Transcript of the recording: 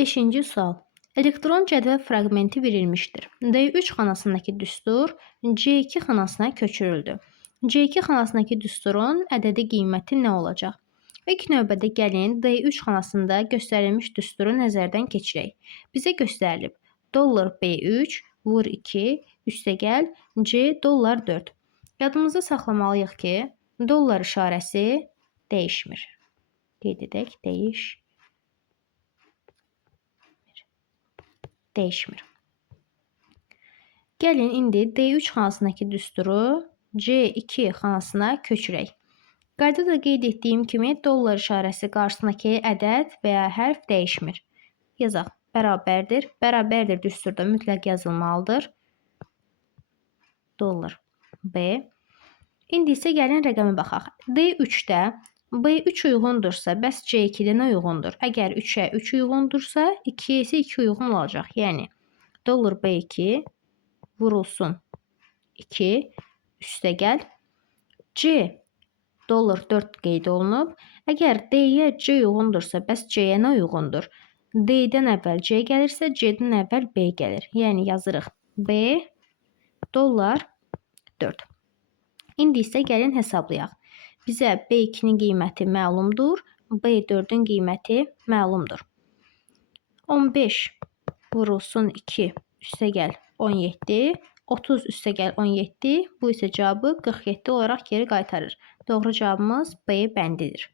5-ci sual. Elektron cədvəl fraqmenti verilmişdir. D3 xanasındakı düstur C2 xanasına köçürüldü. C2 xanasındakı düsturun ədədi qiyməti nə olacaq? İlk növbədə gəlin D3 xanasında göstərilmiş düsturu nəzərdən keçirək. Bizə göstərilib dollar B3 vur 2 üstəgəl C dollar 4. Yadımızda saxlamalıyıq ki, dollar işarəsi dəyişmir. Qeyd edək, dəyişmir. Gəlin indi D3 xanasındakı düsturu C2 xanasına köçürək. Qaydada qeyd etdiyim kimi dollar işarəsi qarşısındakı ədəd və ya hərf dəyişmir. Yazaq, bərabərdir. Bərabərdir düsturda mütləq yazılmalıdır. Dollar B. İndi isə gəlin rəqəmə baxaq. D3-də B3 uyğundursa, bəs C2-də nə uyğundur? Əgər 3-ə 3 uyğundursa, 2-yə isə 2 uyğun olacaq. Yəni, dollar B2 vurulsun 2 üstəgəl C dollar 4 qeyd olunub. Əgər D-yə C uyğundursa, bəs C-yə nə uyğundur? D-dən əvvəl C gəlirsə, C-dən əvvəl B gəlir. Yəni, yazırıq B dollar 4. İndi isə gəlin hesablayaq. Bizə B2-nin qiyməti məlumdur, B4-ün qiyməti məlumdur. 15 vurulsun 2 üstəgəl 17, 30 üstəgəl 17, bu isə cavabı 47 olaraq geri qaytarır. Doğru cavabımız B bəndidir.